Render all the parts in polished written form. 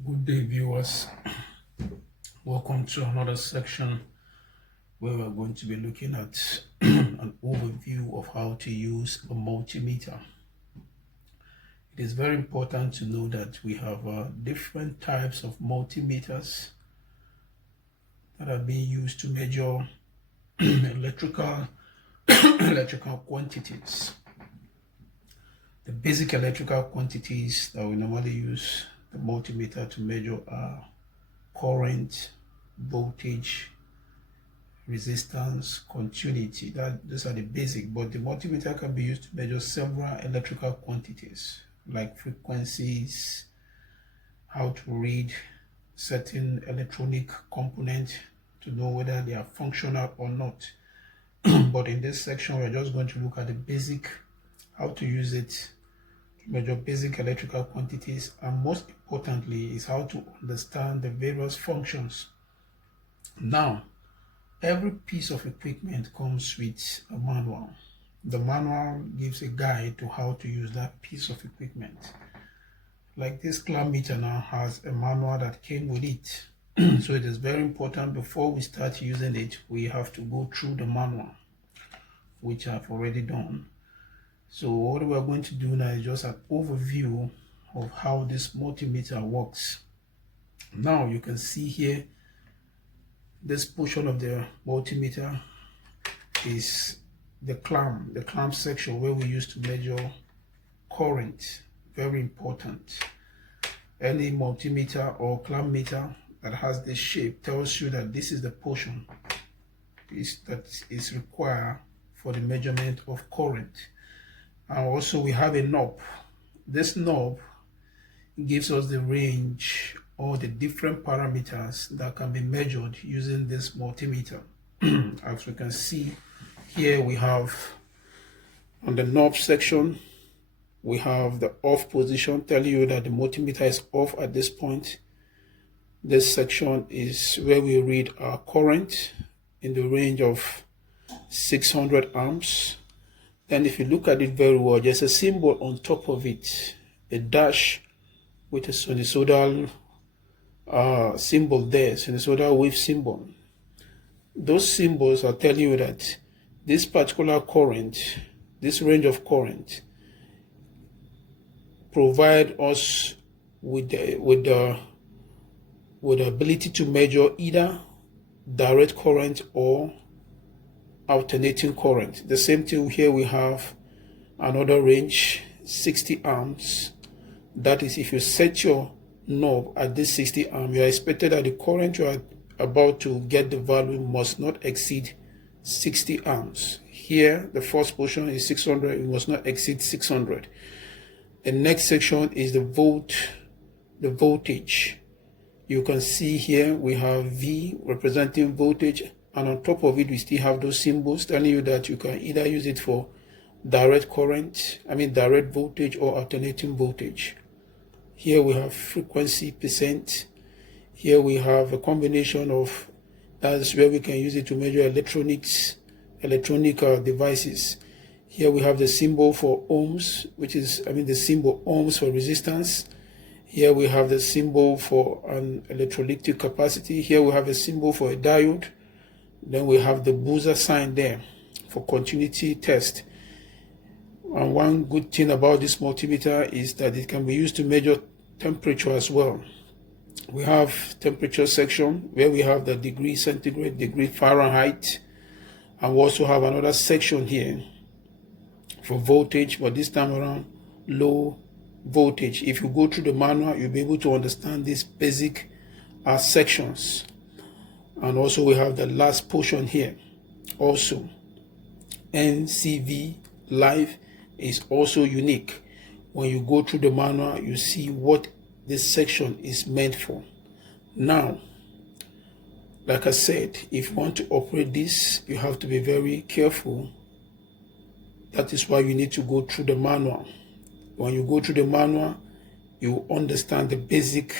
Good day, viewers. Welcome to another section where we're going to be looking at an overview of how to use a multimeter. It is very important to know that we have different types of multimeters that are being used to measure electrical quantities. The basic electrical quantities that we normally use the multimeter to measure are current, voltage, resistance, continuity. Those are the basic, but the multimeter can be used to measure several electrical quantities like frequencies, how to read certain electronic components to know whether they are functional or not. But in this section, we're just going to look at the basic, how to use it to measure basic electrical quantities, and most importantly is how to understand the various functions. Now, every piece of equipment comes with a manual. The manual gives a guide to how to use that piece of equipment. Like this clamp meter now has a manual that came with it. So it is very important before we start using it, we have to go through the manual, which I've already done. So what we're going to do now is just an overview of how this multimeter works. Now you can see here, this portion of the multimeter is the clamp section where we use to measure current. Very important. Any multimeter or clamp meter that has this shape tells you that this is the portion that is required for the measurement of current. And also we have a knob. This knob gives us the range or the different parameters that can be measured using this multimeter. As we can see here, we have on the knob section, we have the off position telling you that the multimeter is off at this point. This section is where we read our current in the range of 600 amps. Then if you look at it very well, there's a symbol on top of it, a dash with a sinusoidal symbol there, sinusoidal wave symbol. Those symbols are telling you that this particular current, this range of current, provide us with the ability to measure either direct current or alternating current. The same thing here, we have another range, 60 amps. That is, if you set your knob at this 60 amp, you are expected that the current you are about to get the value must not exceed 60 amps. Here, the first portion is 600, it must not exceed 600. The next section is the voltage. You can see here we have V representing voltage, and on top of it we still have those symbols telling you that you can either use it for direct current, direct voltage, or alternating voltage. Here we have frequency percent. Here we have a combination of, that's where we can use it to measure electronic devices. Here we have the symbol for ohms, which is the symbol ohms for resistance. Here we have the symbol for an electrolytic capacity. Here we have a symbol for a diode. Then we have the buzzer sign there for continuity test. And one good thing about this multimeter is that it can be used to measure temperature as well. We have temperature section where we have the degree centigrade, degree Fahrenheit, and we also have another section here for voltage, but this time around low voltage. If you go through the manual, you'll be able to understand these basic sections. And also we have the last portion here. Also, NCV live is also unique. When you go through the manual, you see what this section is meant for. Now, like I said, if you want to operate this, you have to be very careful. That is why you need to go through the manual. When you go through the manual, you understand the basic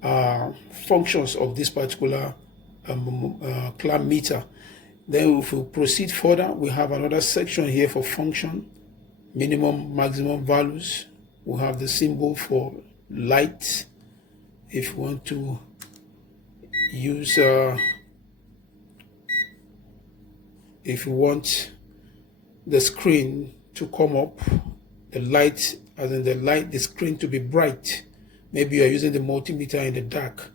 functions of this particular clamp meter. Then if we proceed further, we have another section here for function, minimum, maximum values. We have the symbol for light, If you want to use if you want the screen to come up, the light, as in the screen to be bright, maybe you are using the multimeter in the dark,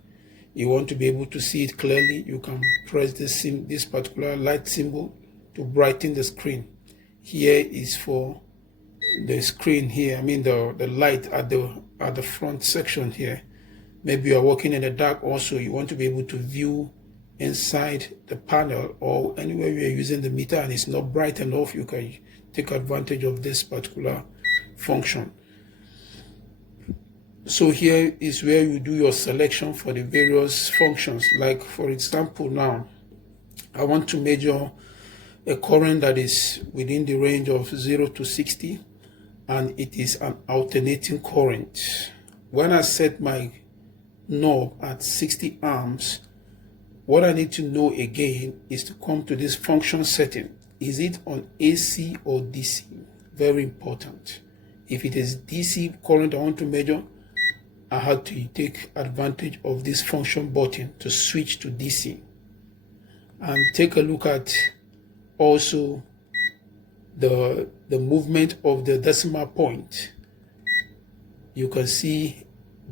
you want to be able to see it clearly, you can press this particular light symbol to brighten the screen. Here is for the screen here, I mean the light at the front section here. Maybe you are working in the dark also, you want to be able to view inside the panel or anywhere you are using the meter and it's not bright enough, you can take advantage of this particular function. So here is where you do your selection for the various functions. Like for example, now I want to measure a current that is within the range of 0 to 60 and it is an alternating current. When I set my knob at 60 amps, what I need to know again is to come to this function setting. Is it on AC or DC? Very important. If it is DC current I want to measure, I have to take advantage of this function button to switch to DC. And take a look at also the movement of the decimal point. You can see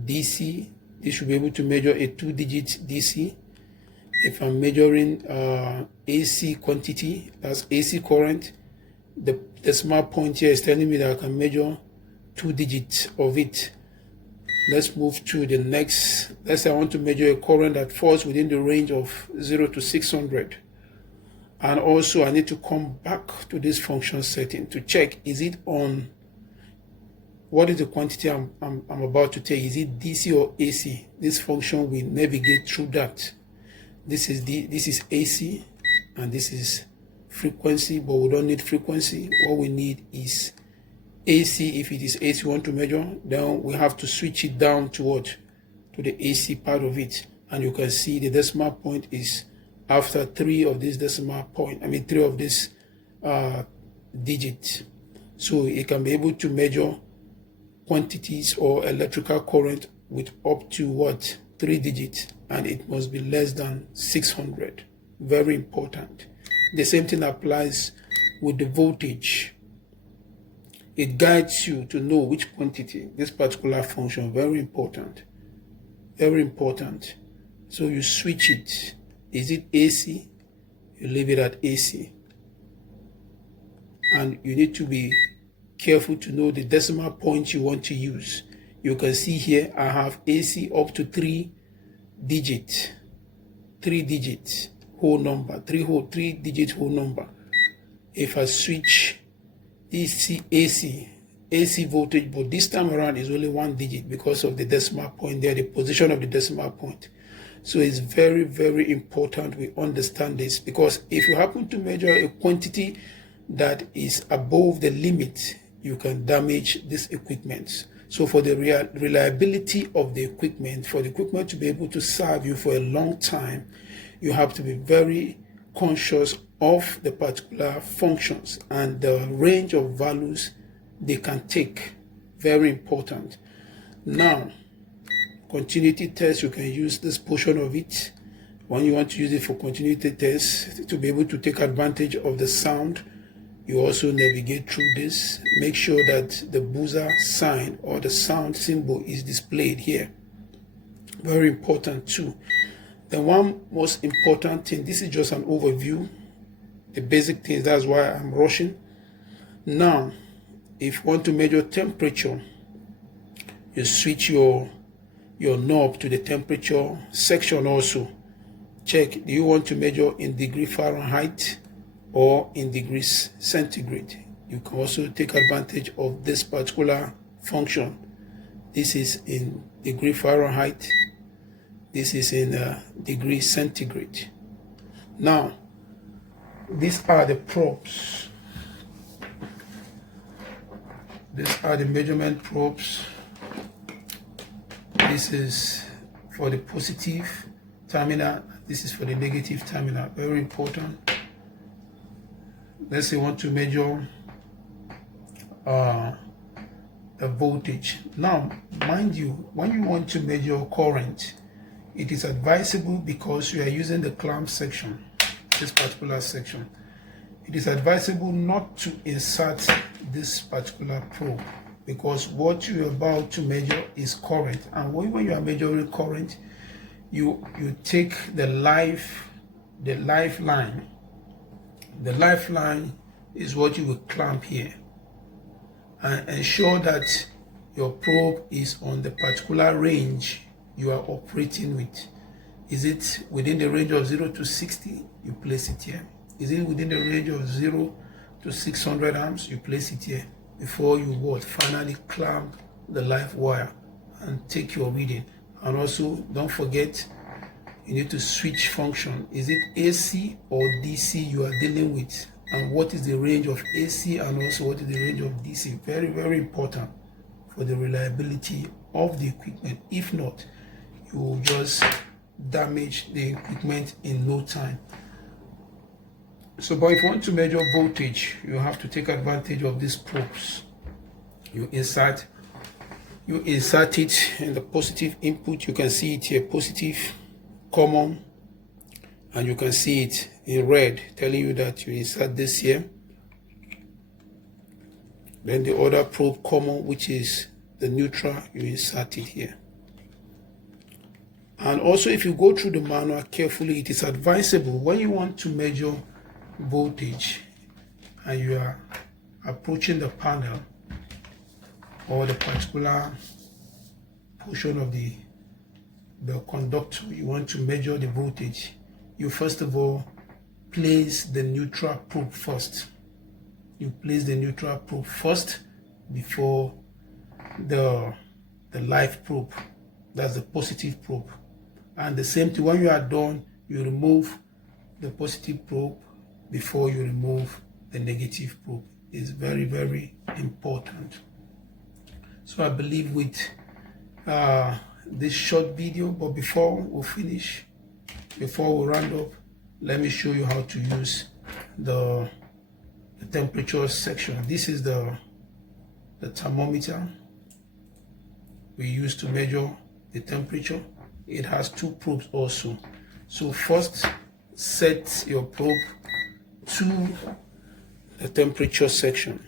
DC, this should be able to measure a 2-digit DC. If I'm measuring AC quantity, that's AC current, the decimal point here is telling me that I can measure 2 digits of it. Let's move to the next. Let's say I want to measure a current that falls within the range of 0 to 600. And also I need to come back to this function setting to check, is it on, what is the quantity I'm about to take? Is it DC or AC? This function will navigate through that. This is AC and this is frequency, but we don't need frequency. What we need is AC. If it is AC we want to measure, then we have to switch it down to what? To the AC part of it. And you can see the decimal point is after 3 of this decimal point, I mean 3 of this digit. So it can be able to measure quantities or electrical current with up to what? 3 digits, and it must be less than 600. Very important. The same thing applies with the voltage. It guides you to know which quantity, this particular function. Very important. Very important. So you switch it. Is it AC? You leave it at AC. And you need to be careful to know the decimal point you want to use. You can see here I have AC up to 3 digits. 3 digits whole number, 3 digit whole number. If I switch this AC voltage, but this time around is only 1 digit because of the decimal point there, the position of the decimal point. So it's very, very important we understand this, because if you happen to measure a quantity that is above the limit, you can damage this equipment. So for the reliability of the equipment, for the equipment to be able to serve you for a long time, you have to be very conscious of the particular functions and the range of values they can take. Very important. Now, continuity test, you can use this portion of it when you want to use it for continuity test to be able to take advantage of the sound. You also navigate through this. Make sure that the buzzer sign or the sound symbol is displayed here. Very important too. The one most important thing, this is just an overview, the basic things, that's why I'm rushing. Now, if you want to measure temperature, you switch your knob to the temperature section also. Check, do you want to measure in degree Fahrenheit or in degrees centigrade? You can also take advantage of this particular function. This is in degree Fahrenheit. This is in degree centigrade. Now, these are the probes. These are the measurement probes. This is for the positive terminal. This is for the negative terminal. Very important. Let's say you want to measure the voltage. Now, mind you, when you want to measure current, it is advisable, because you are using the clamp section, this particular section, it is advisable not to insert this particular probe, because what you're about to measure is current. And when you are measuring current, you take the lifeline. The lifeline is what you will clamp here, and ensure that your probe is on the particular range you are operating with. Is it within the range of 0 to 60? You place it here. Is it within the range of 0 to 600 amps? You place it here before you finally clamp the live wire and take your reading. And also, don't forget, you need to switch function. Is it AC or DC you are dealing with? And what is the range of AC, and also what is the range of DC? Very, very important for the reliability of the equipment. If not, you will just damage the equipment in no time. So, but if you want to measure voltage, you have to take advantage of these probes. You insert it in the positive input. You can see it here, positive, common, and you can see it in red telling you that you insert this here. Then the other probe, common, which is the neutral, you insert it here. And also, if you go through the manual carefully, it is advisable when you want to measure voltage and you are approaching the panel or the particular portion of the conductor you want to measure the voltage, you first of all place the neutral probe first. You place the neutral probe first before the live probe, that's the positive probe. And the same thing, when you are done, you remove the positive probe before you remove the negative probe. It's very, very important. So I believe with this short video, but before we finish, before we round up, let me show you how to use the temperature section. This is the thermometer we use to measure the temperature. It has two probes also. So first, set your probe to the temperature section,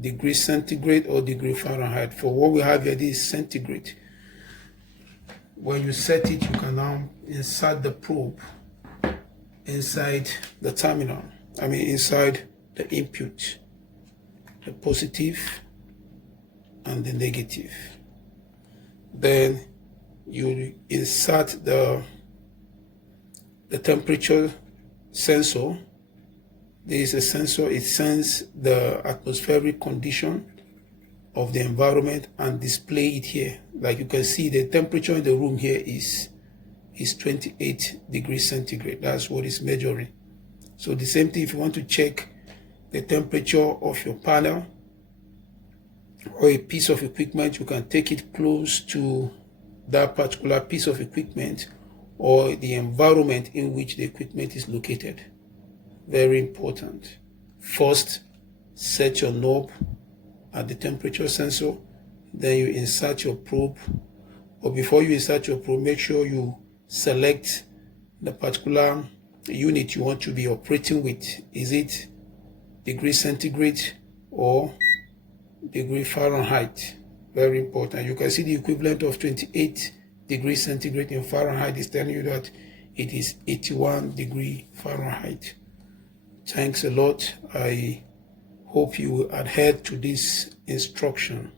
degree centigrade or degree Fahrenheit. For what we have here, this is centigrade. When you set it, you can now insert the probe inside the terminal, inside the input, the positive and the negative. Then you insert the temperature sensor. There is a sensor, it sends the atmospheric condition of the environment and display it here. Like you can see, the temperature in the room here is 28 degrees centigrade. That's what it's measuring. So the same thing, if you want to check the temperature of your panel or a piece of equipment, you can take it close to that particular piece of equipment or the environment in which the equipment is located. Very important. First, set your knob at the temperature sensor, then you insert your probe. But before you insert your probe, make sure you select the particular unit you want to be operating with. Is it degree centigrade or degree Fahrenheit? Very important. You can see the equivalent of 28 degrees centigrade in Fahrenheit is telling you that it is 81 degree Fahrenheit. Thanks a lot. I hope you will adhere to this instruction.